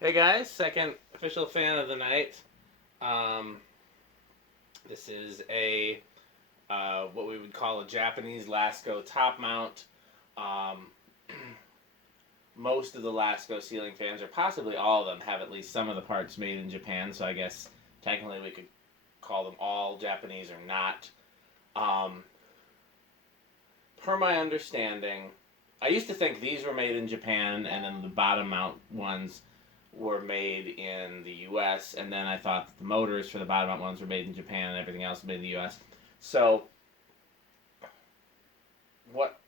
Hey guys, second official fan of the night. Um, this is a what we would call a Japanese Lasko top mount. Um, Most of the Lasko ceiling fans, or possibly all of them, have at least some of the parts made in Japan. So I guess technically we could call them all Japanese or not. Um, per my understanding, I used to think these were made in Japan, and then the bottom mount ones were made in the U.S., and then I thought that the motors for the bottom up ones were made in Japan and everything else was made in the U.S. So, what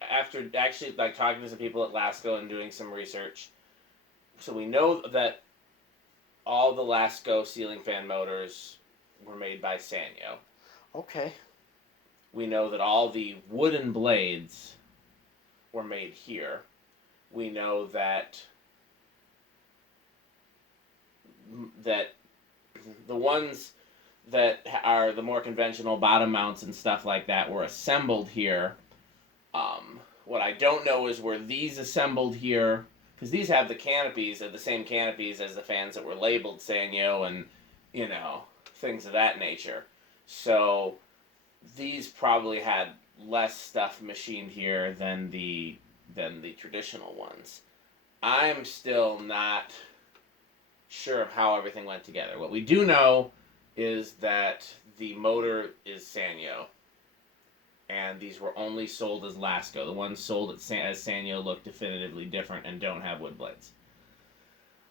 after actually like talking to some people at Lasko and doing some research, so we know that all the Lasko ceiling fan motors were made by Sanyo. Okay. We know that all the wooden blades were made here. We know that the ones that are the more conventional bottom mounts and stuff like that were assembled here. What I don't know is were these assembled here, because these have the canopies, the same canopies as the fans that were labeled Sanyo and, things of that nature. So these probably had less stuff machined here than the traditional ones. I'm still not sure of how everything went together. What we do know is that the motor is Sanyo, and these were only sold as Lasko. The ones sold as Sanyo look definitively different and don't have wood blades.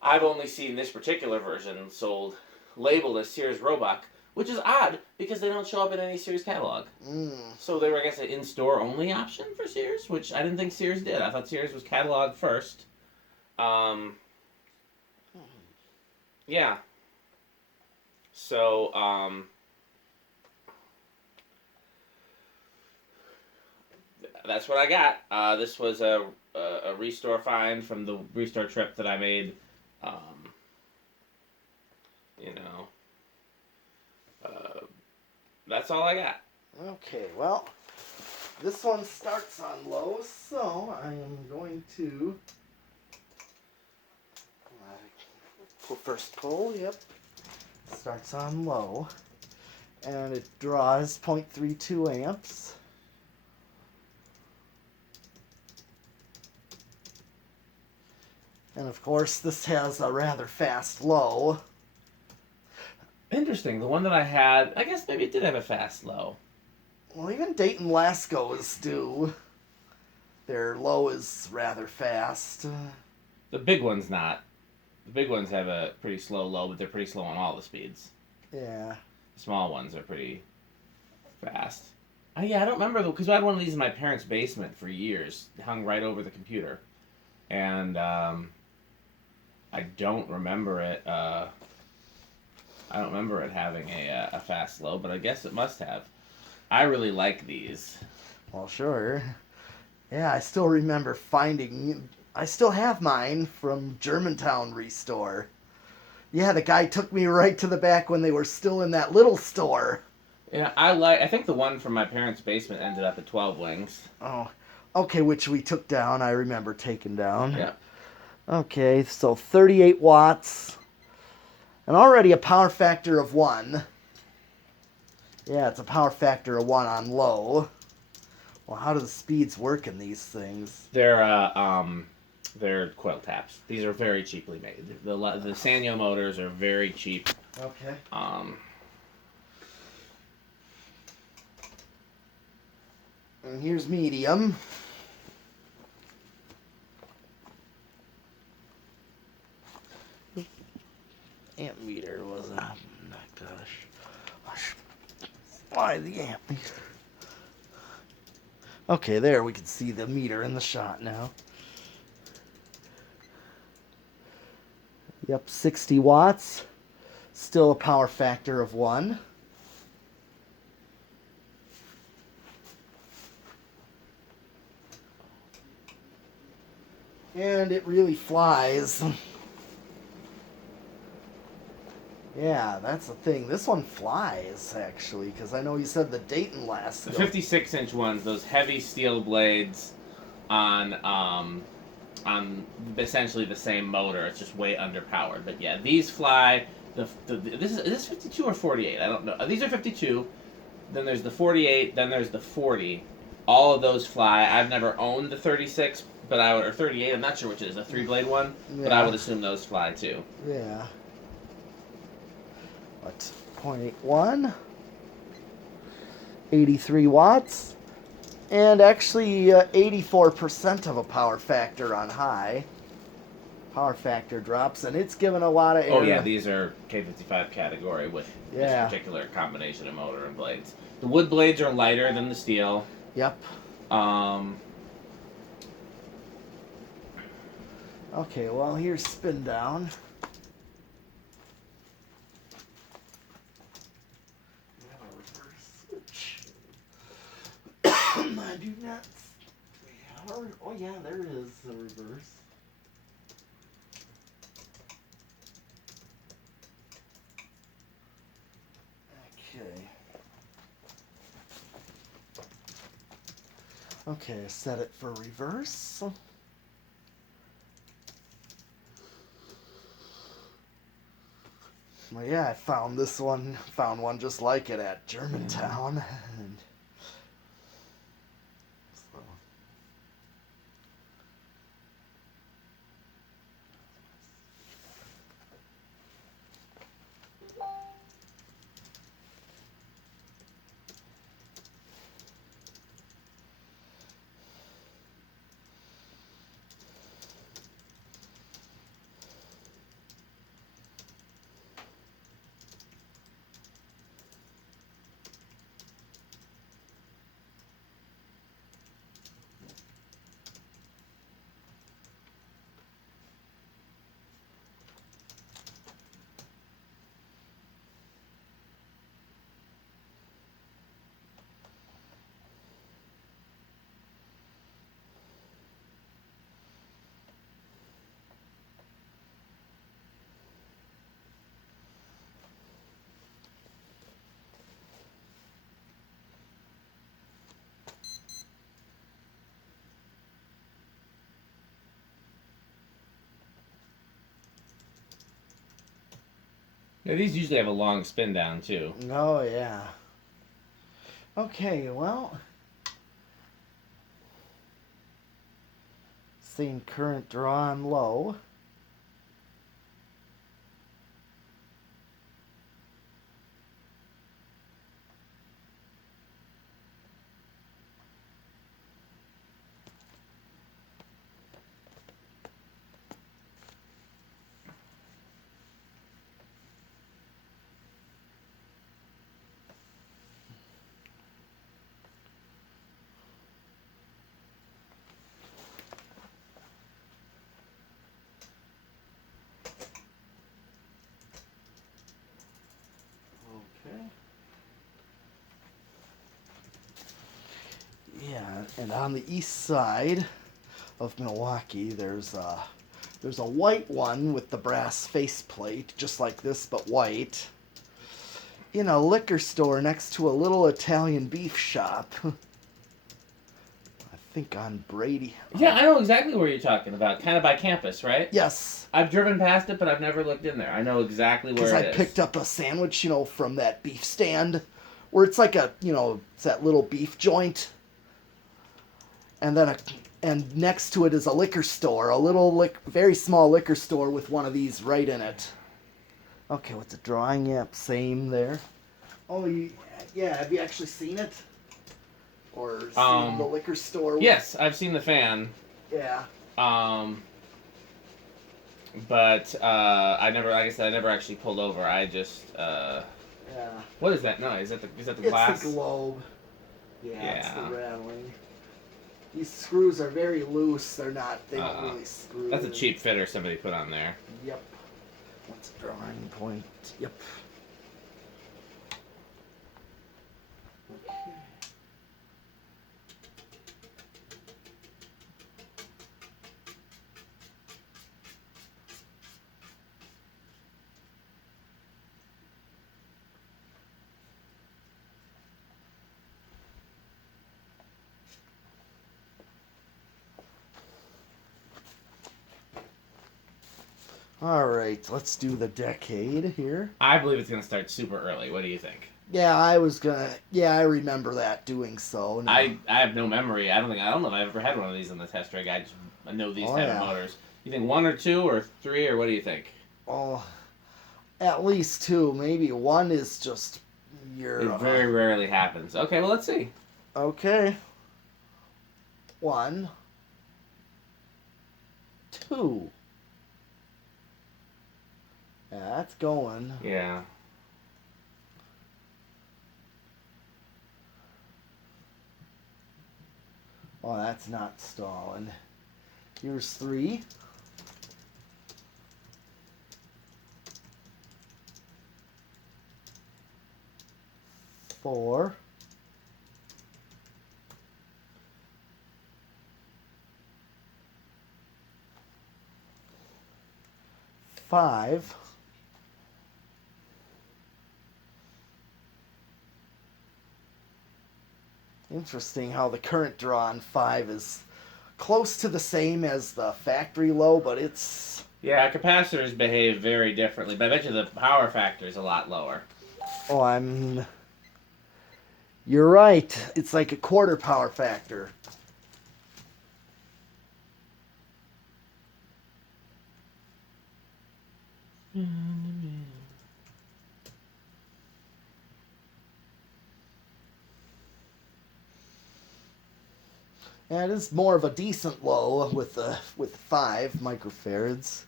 I've only seen this particular version sold labeled as Sears Roebuck, which is odd because they don't show up in any Sears catalog. So they were, I guess, an in-store only option for Sears, which I didn't think Sears did. I thought Sears was cataloged first. Yeah. So, that's what I got. This was a restore find from the restore trip that I made. That's all I got. Okay, well, this one starts on low, so I am going to first pull, yep. Starts on low, and it draws 0.32 amps. And of course, this has a rather fast low. Interesting. The one that I had, I guess maybe it did have a fast low. Well, even Dayton Lasko's do. Their low is rather fast. The big one's not. The big ones have a pretty slow low, but they're pretty slow on all the speeds. Yeah. The small ones are pretty fast. Yeah, I don't remember, because I had one of these in my parents' basement for years. It hung right over the computer. And I don't remember it. I don't remember it having a fast low, but I guess it must have. I really like these. Well, sure. Yeah, I still remember finding... I still have mine from Germantown Restore. Yeah, the guy took me right to the back when they were still in that little store. Yeah, I think the one from my parents' basement ended up at 12 wings. Oh, okay, which we took down. I remember taking down. Yeah. Okay, so 38 watts. And already a power factor of 1. Yeah, it's a power factor of 1 on low. Well, how do the speeds work in these things? They're coil taps. These are very cheaply made. The Sanyo motors are very cheap. Okay. And here's medium. Amp meter was a... Oh, gosh. Why the amp meter? Okay, there we can see the meter in the shot now. Yep, 60 watts. Still a power factor of 1. And it really flies. Yeah, that's the thing. This one flies, actually, because I know you said the Dayton last. The 56-inch ones, those heavy steel blades on on essentially the same motor. It's just way underpowered. But yeah, these fly. Is this 52 or 48? I don't know. These are 52. Then there's the 48. Then there's the 40. All of those fly. I've never owned the 36, but or 38. I'm not sure which it is. A 3-blade one, but I would assume those fly too. Yeah. What? 0.81. 83 watts. And actually 84% of a power factor on high. Power factor drops, and it's given a lot of air. Oh yeah, these are K55 category with this particular combination of motor and blades. The wood blades are lighter than the steel. Yep. Okay, well, here's spin down. We have a reverse switch. I do not. Oh yeah, there is a reverse. Okay. Okay, set it for reverse. Well, yeah, I found one just like it at Germantown. And so. Yeah, these usually have a long spin down too. Oh yeah. Okay, well, seeing current draw on low. Okay. Yeah, and on the east side of Milwaukee, there's a white one with the brass faceplate, just like this, but white, in a liquor store next to a little Italian beef shop. I think on Brady. Yeah, I know exactly where you're talking about. Kind of by campus, right? Yes. I've driven past it, but I've never looked in there. I know exactly where it is. Because I picked up a sandwich, from that beef stand, where it's like it's that little beef joint. And then and next to it is a liquor store, a little very small liquor store with one of these right in it. Okay, what's it drawing? Yep, same there. Oh, yeah. Have you actually seen it? Or seen the liquor store? Yes, I've seen the fan. Yeah. But I never, like I said, I never actually pulled over. I just. Yeah. What is that noise? Is that the glass? It's the globe. Yeah, it's the rattling. These screws are very loose. They don't really screw. That's a cheap fitter somebody put on there. Yep. What's a drawing point? Yep. Okay. All right, let's do the decade here. I believe it's going to start super early. What do you think? Yeah, I was gonna. Yeah, I remember that doing so. No. I have no memory. I don't know if I've ever had one of these in the test rig. I know these type of motors. You think 1 or 2 or 3 or what do you think? Oh, at least 2. Maybe 1 is just your. It very rarely happens. Okay, well let's see. Okay. 1, 2. Yeah, that's going. Yeah. Oh, that's not stalling. Here's 3. 4. 5. Interesting how the current draw on 5 is close to the same as the factory low, but it's... Yeah, capacitors behave very differently, but I bet you the power factor is a lot lower. Oh, You're right. It's like a quarter power factor. Yeah, it is more of a decent low with 5 microfarads.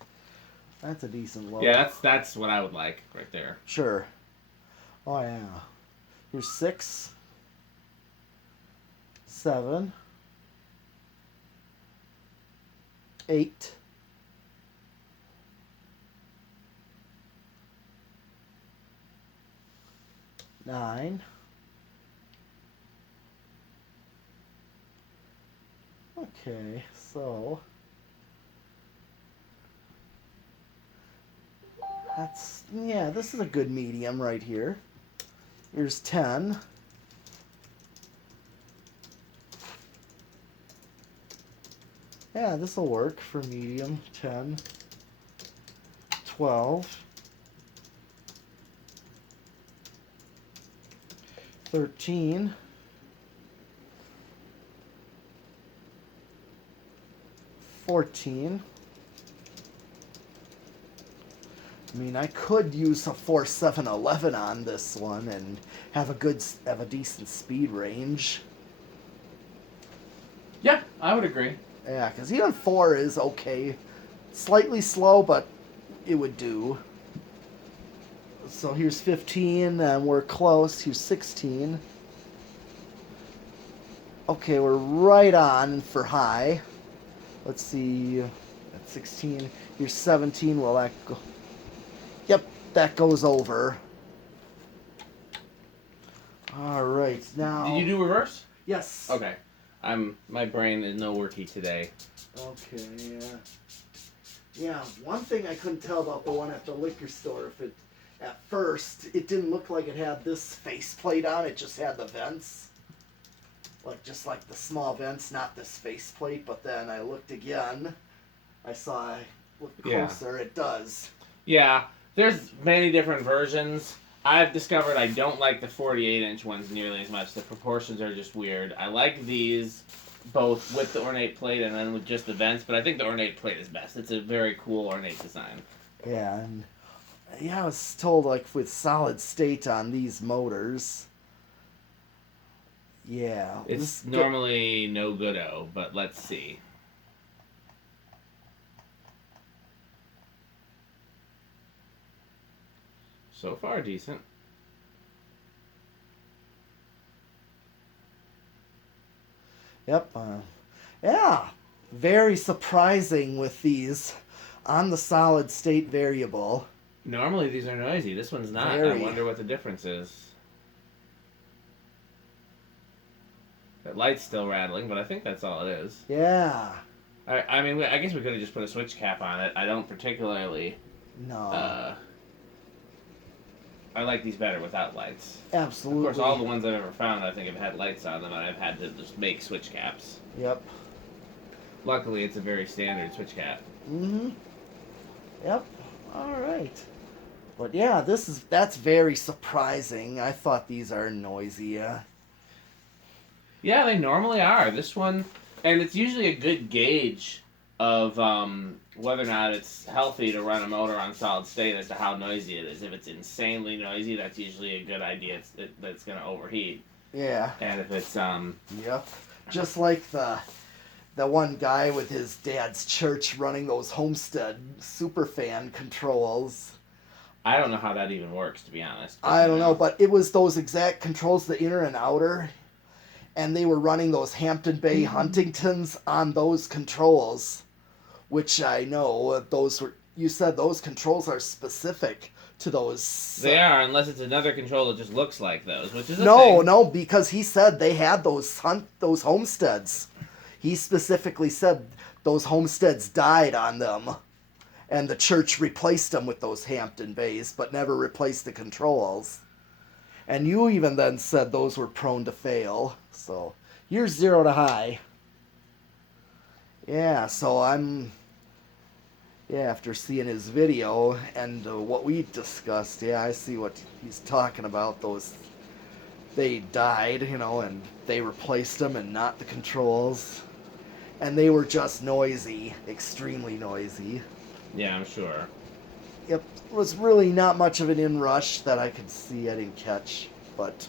That's a decent low. Yeah, that's what I would like right there. Sure. Oh yeah. Here's 6, 7, 8, 9. Okay, so this is a good medium right here. Here's 10. Yeah, this will work for medium. 10, 12, 13, 14. I mean, I could use a 4711 on this one and have a decent speed range. Yeah, I would agree. Yeah, because even 4 is okay. Slightly slow, but it would do. So here's 15, and we're close. Here's 16. Okay, we're right on for high. Let's see. At 16. Here's 17. Will that go? Yep, that goes over. All right, now. Did you do reverse? Yes. Okay. My brain is no worky today. Okay, yeah. Yeah, one thing I couldn't tell about the one at the liquor store, at first, it didn't look like it had this faceplate on, it just had the vents. Just like the small vents, not this faceplate, but then I looked again, looked closer, it does. Yeah, there's many different versions. I've discovered I don't like the 48-inch ones nearly as much. The proportions are just weird. I like these both with the ornate plate and then with just the vents, but I think the ornate plate is best. It's a very cool ornate design. Yeah, and I was told with solid state on these motors. Yeah. It's normally no good-o, but let's see. So far, decent. Yep. Yeah. Very surprising with these on the solid state variable. Normally these are noisy. This one's not. Very. I wonder what the difference is. That light's still rattling, but I think that's all it is. Yeah. I mean, I guess we could have just put a switch cap on it. I don't particularly... No. I like these better without lights. Absolutely. Of course, all the ones I've ever found, I think, have had lights on them, and I've had to just make switch caps. Yep. Luckily, it's a very standard switch cap. Mm-hmm. Yep. All right. But yeah, that's very surprising. I thought these are noisy. Yeah, they normally are. This one, and it's usually a good gauge of whether or not it's healthy to run a motor on solid state as to how noisy it is. If it's insanely noisy, that's usually a good idea. That it's going to overheat. Yeah. And if it's Yep. Just like the one guy with his dad's church running those Homestead Superfan controls. I don't know how that even works, to be honest. I don't know, but it was those exact controls, the inner and outer, and they were running those Hampton Bay Huntingtons on those controls, which I know those were. You said those controls are specific to those. They are, unless it's another control that just looks like those, which is a No, thing. no, because he said they had those Homesteads. He specifically said those Homesteads died on them, and the church replaced them with those Hampton Bays, but never replaced the controls. And you even then said those were prone to fail. So you're 0 to high. Yeah, so after seeing his video and what we discussed, I see what he's talking about. Those, they died, and they replaced them and not the controls. And they were just noisy, extremely noisy. Yeah, I'm sure. It was really not much of an inrush that I could see. I didn't catch. But,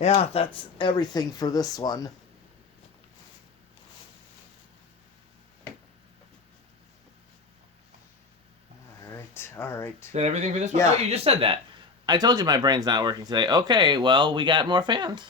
yeah, that's everything for this one. All right. Is that everything for this one? Yeah. Oh, you just said that. I told you my brain's not working today. Okay, well, we got more fans.